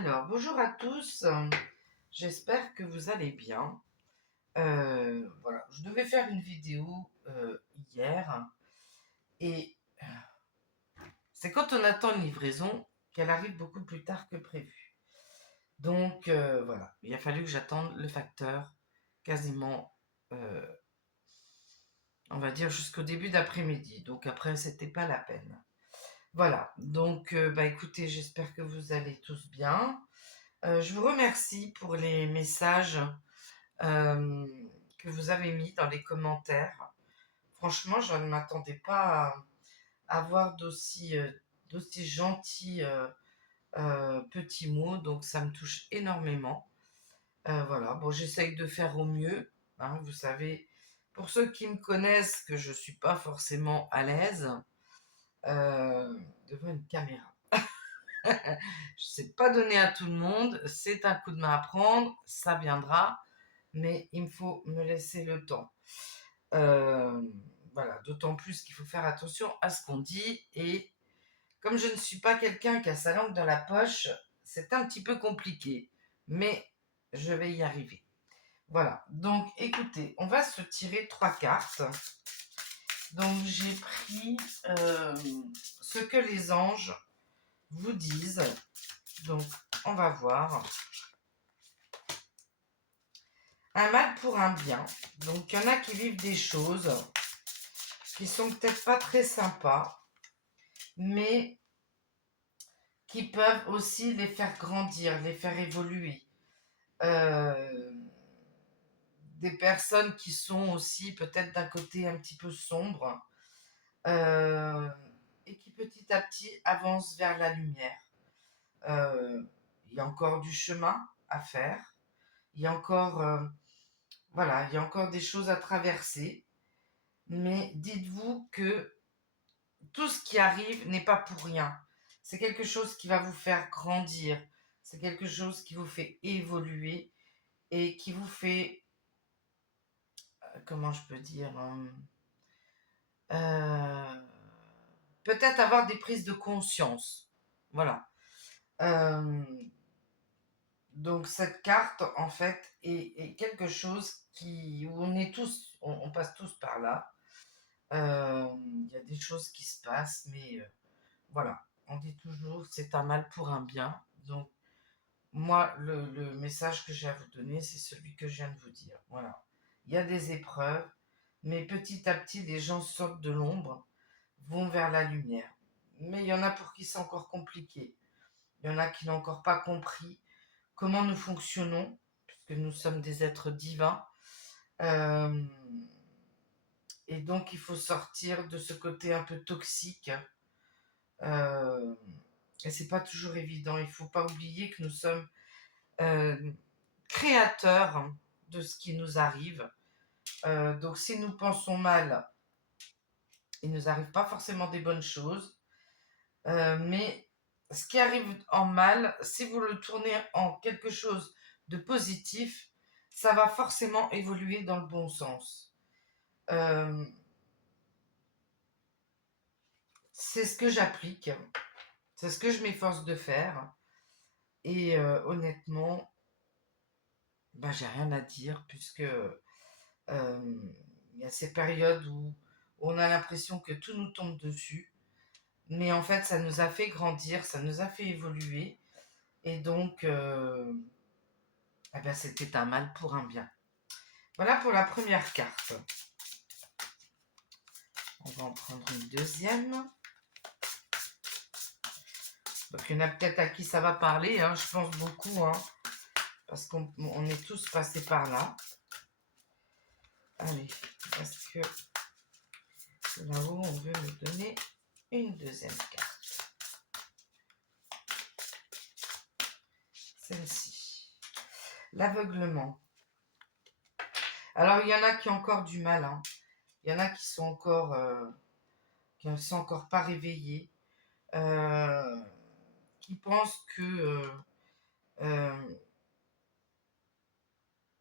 Alors, bonjour à tous, j'espère que vous allez bien. Voilà, je devais faire une vidéo hier et c'est quand on attend une livraison qu'elle arrive beaucoup plus tard que prévu. Donc voilà, il a fallu que j'attende le facteur quasiment, euh, on va dire, jusqu'au début d'après-midi. Donc après, c'était pas la peine. Voilà, donc bah écoutez, j'espère que vous allez tous bien. Je vous remercie pour les messages euh, que vous avez mis dans les commentaires. Franchement, je ne m'attendais pas à avoir d'aussi gentils petits mots, donc ça me touche énormément. Voilà, bon, j'essaye de faire au mieux. Hein, vous savez, pour ceux qui me connaissent, que je ne suis pas forcément à l'aise devant une caméra. Je ne sais pas donner à tout le monde, c'est un coup de main à prendre, ça viendra, mais il me faut me laisser le temps. Euh, voilà, d'autant plus qu'il faut faire attention à ce qu'on dit. Et comme je ne suis pas quelqu'un qui a sa langue dans la poche, c'est un petit peu compliqué. Mais je vais y arriver. Voilà, donc écoutez, on va se tirer 3 cartes. Donc j'ai pris ce que les anges vous disent. Donc on va voir. Un mal pour un bien. Donc il y en a qui vivent des choses qui sont peut-être pas très sympas, mais qui peuvent aussi les faire grandir, les faire évoluer. Euh, des personnes qui sont aussi peut-être d'un côté un petit peu sombre euh, et qui petit à petit avancent vers la lumière. Euh, il y a encore du chemin à faire. Il y a encore, voilà, il y a encore des choses à traverser. Mais dites-vous que tout ce qui arrive n'est pas pour rien. C'est quelque chose qui va vous faire grandir. C'est quelque chose qui vous fait évoluer et qui vous fait, comment je peux dire, euh, peut-être avoir des prises de conscience. Voilà. Euh, donc cette carte, en fait, est quelque chose où on est tous, on passe tous par là. Il y a des choses qui se passent, mais voilà. On dit toujours c'est un mal pour un bien. Donc moi, le message que j'ai à vous donner, c'est celui que je viens de vous dire. Voilà. Il y a des épreuves, mais petit à petit, les gens sortent de l'ombre, vont vers la lumière. Mais il y en a pour qui c'est encore compliqué. Il y en a qui n'ont encore pas compris comment nous fonctionnons, puisque nous sommes des êtres divins. Euh, et donc, il faut sortir de ce côté un peu toxique. Euh, et c'est pas toujours évident. Il faut pas oublier que nous sommes euh, créateurs de ce qui nous arrive. Donc si nous pensons mal, il ne nous arrive pas forcément des bonnes choses. Mais ce qui arrive en mal, si vous le tournez en quelque chose de positif, ça va forcément évoluer dans le bon sens. Euh, c'est ce que j'applique, c'est ce que je m'efforce de faire. Et honnêtement, ben, j'ai rien à dire puisque il y a ces périodes où on a l'impression que tout nous tombe dessus. Mais en fait, ça nous a fait grandir, ça nous a fait évoluer. Et donc, eh ben, c'était un mal pour un bien. Voilà pour la première carte. On va en prendre une deuxième. Donc, il y en a peut-être à qui ça va parler, hein, je pense beaucoup, hein, parce qu'on est tous passés par là. Allez, parce que là-haut, on veut me donner une deuxième carte. Celle-ci. L'aveuglement. Alors, il y en a qui ont encore du mal. Hein. Il y en a qui ne sont encore pas réveillés, qui pensent que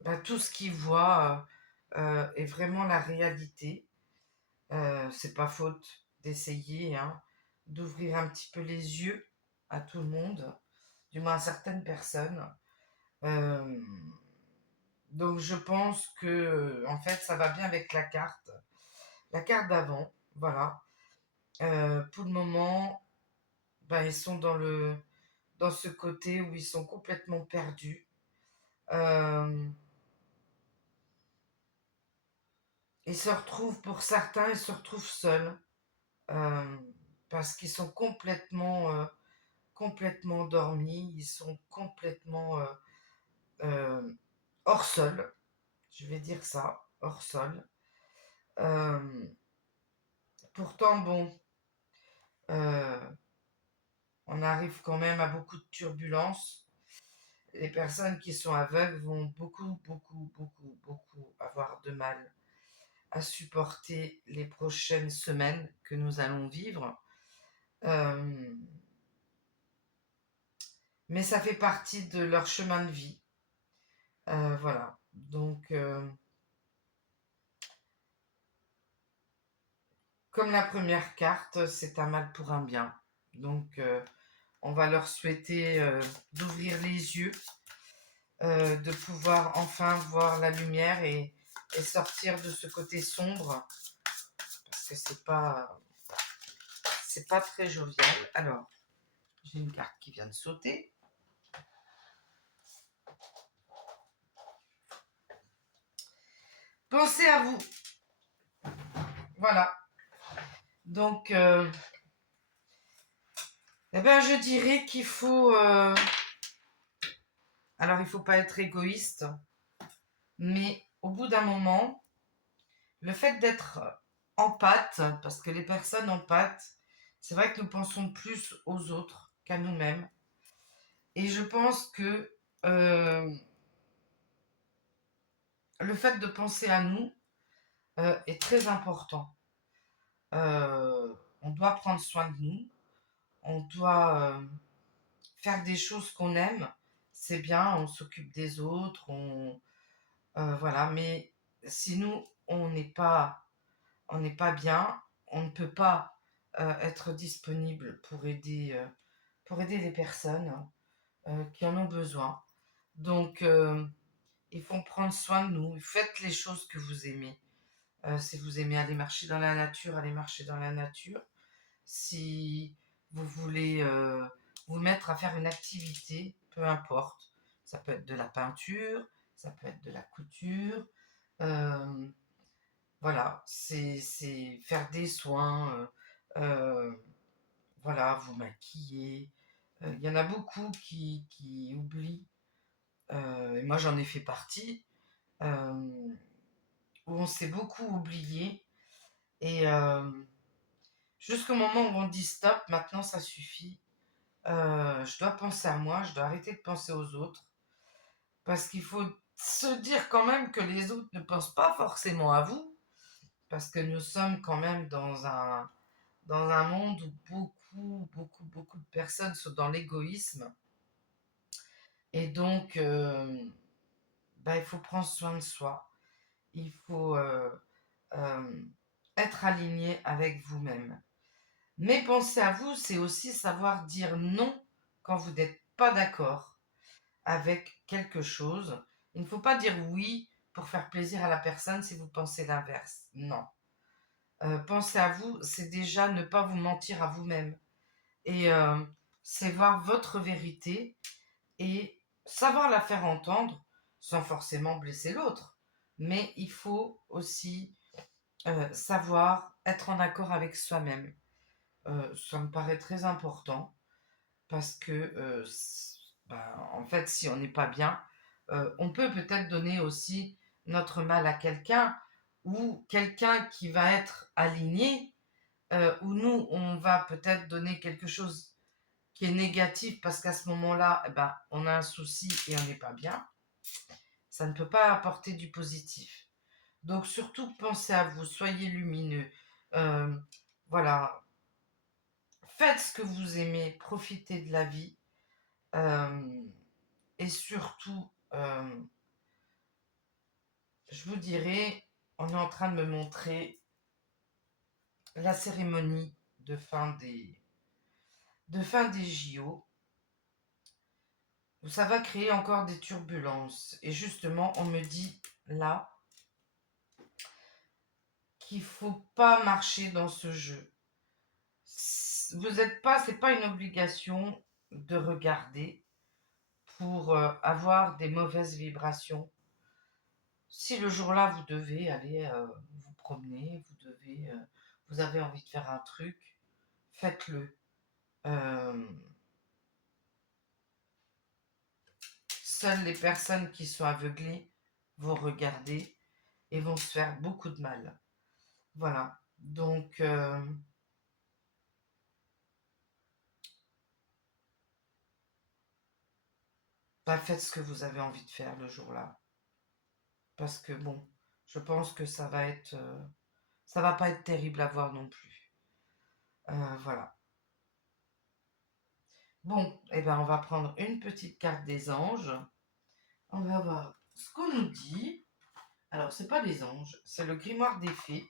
bah, tout ce qu'ils voient est vraiment la réalité. C'est pas faute d'essayer, hein, d'ouvrir un petit peu les yeux à tout le monde. du moins à certaines personnes. Euh, donc je pense que en fait ça va bien avec la carte d'avant, voilà. Pour le moment, ben, ils sont dans ce côté où ils sont complètement perdus. Euh, ils se retrouvent, pour certains, ils se retrouvent seuls euh, parce qu'ils sont complètement endormis, ils sont complètement euh, hors sol, je vais dire ça, hors sol. Euh, pourtant, bon, euh, on arrive quand même à beaucoup de turbulences. Les personnes qui sont aveugles vont beaucoup avoir de mal à supporter les prochaines semaines que nous allons vivre. Euh, mais ça fait partie de leur chemin de vie. Voilà. Donc, comme la première carte, c'est un mal pour un bien. Donc, on va leur souhaiter d'ouvrir les yeux, de pouvoir enfin voir la lumière et sortir de ce côté sombre, parce que c'est pas très jovial. Alors, j'ai une carte qui vient de sauter. Pensez à vous. Voilà. Donc, eh ben, je dirais qu'il faut. Alors, il faut pas être égoïste, mais au bout d'un moment, le fait d'être empathe, parce que les personnes empathes, c'est vrai que nous pensons plus aux autres qu'à nous-mêmes. Et je pense que euh, le fait de penser à nous est très important. On doit prendre soin de nous, on doit faire des choses qu'on aime. C'est bien, on s'occupe des autres, voilà. Mais si nous, on n'est pas bien, on ne peut pas être disponible pour aider les personnes qui en ont besoin. Donc, il faut prendre soin de nous. Faites les choses que vous aimez. Si vous aimez aller marcher dans la nature, allez marcher dans la nature. Si vous voulez vous mettre à faire une activité, peu importe. Ça peut être de la peinture, ça peut être de la couture. Euh, voilà, c'est faire des soins. Voilà, vous maquiller. Il y en a beaucoup qui oublient, et moi j'en ai fait partie, où on s'est beaucoup oublié. Et jusqu'au moment où on dit stop, maintenant ça suffit. Je dois penser à moi, je dois arrêter de penser aux autres. Parce qu'il faut se dire quand même que les autres ne pensent pas forcément à vous. Parce que nous sommes quand même dans un monde où beaucoup de personnes sont dans l'égoïsme. Et donc, bah, il faut prendre soin de soi. Il faut euh, être aligné avec vous-même. Mais penser à vous, c'est aussi savoir dire non quand vous n'êtes pas d'accord avec quelque chose. Il ne faut pas dire oui pour faire plaisir à la personne si vous pensez l'inverse. Non. Penser à vous, c'est déjà ne pas vous mentir à vous-même. Et c'est voir votre vérité et savoir la faire entendre sans forcément blesser l'autre. Mais il faut aussi savoir être en accord avec soi-même. Ça me paraît très important parce que, bah, en fait, si on n'est pas bien, on peut peut-être donner aussi notre mal à quelqu'un ou quelqu'un qui va être aligné, ou nous, on va peut-être donner quelque chose qui est négatif parce qu'à ce moment-là, eh ben, on a un souci et on n'est pas bien. Ça ne peut pas apporter du positif. Donc surtout pensez à vous, soyez lumineux. Euh, voilà, faites ce que vous aimez, profitez de la vie. Euh, et surtout, je vous dirais, on est en train de me montrer la cérémonie de fin des JO. ça va créer encore des turbulences. Et justement, on me dit là qu'il faut pas marcher dans ce jeu. Vous n'êtes pas, c'est pas une obligation de regarder pour avoir des mauvaises vibrations. Si le jour-là vous devez aller vous promener, vous avez envie de faire un truc, faites-le. Euh, Seules les personnes qui sont aveuglées vont regarder et vont se faire beaucoup de mal. Voilà. Donc, bah, faites ce que vous avez envie de faire le jour-là. Parce que bon, je pense que ça va pas être terrible à voir non plus. Voilà. Bon, eh ben, on va prendre une petite carte des anges. On va voir ce qu'on nous dit. Alors, c'est pas des anges, c'est le grimoire des fées.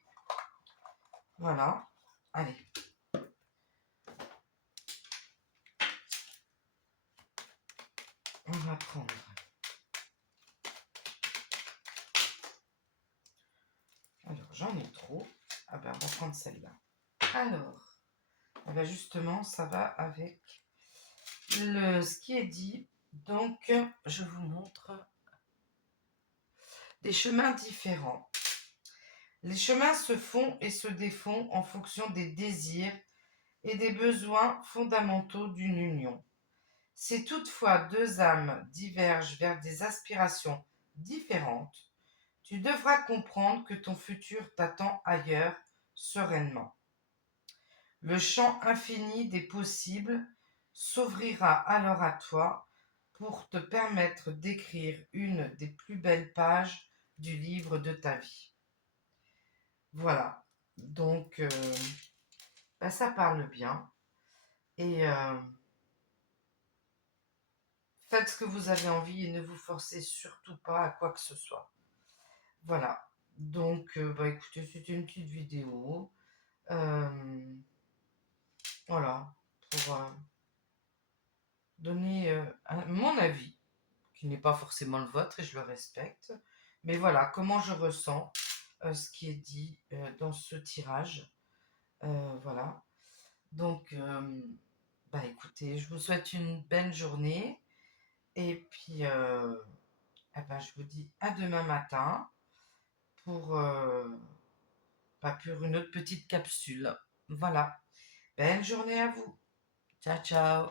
Voilà. Allez. On va prendre. Alors, j'en ai trop. Ah ben, on va prendre celle-là. Alors, eh ben justement, ça va avec ce qui est dit. Donc, je vous montre des chemins différents. Les chemins se font et se défont en fonction des désirs et des besoins fondamentaux d'une union. Si toutefois deux âmes divergent vers des aspirations différentes, tu devras comprendre que ton futur t'attend ailleurs, sereinement. Le champ infini des possibles s'ouvrira alors à toi pour te permettre d'écrire une des plus belles pages du livre de ta vie. Voilà, donc bah, ça parle bien et faites ce que vous avez envie et ne vous forcez surtout pas à quoi que ce soit. Voilà, donc bah, écoutez, c'était une petite vidéo. Voilà, pour donner mon avis, qui n'est pas forcément le vôtre et je le respecte. Mais voilà, comment je ressens ce qui est dit dans ce tirage. Voilà. Donc, bah écoutez, je vous souhaite une belle journée. Et puis, eh ben, je vous dis à demain matin pour, pour une autre petite capsule. Voilà. Belle journée à vous. Ciao, ciao.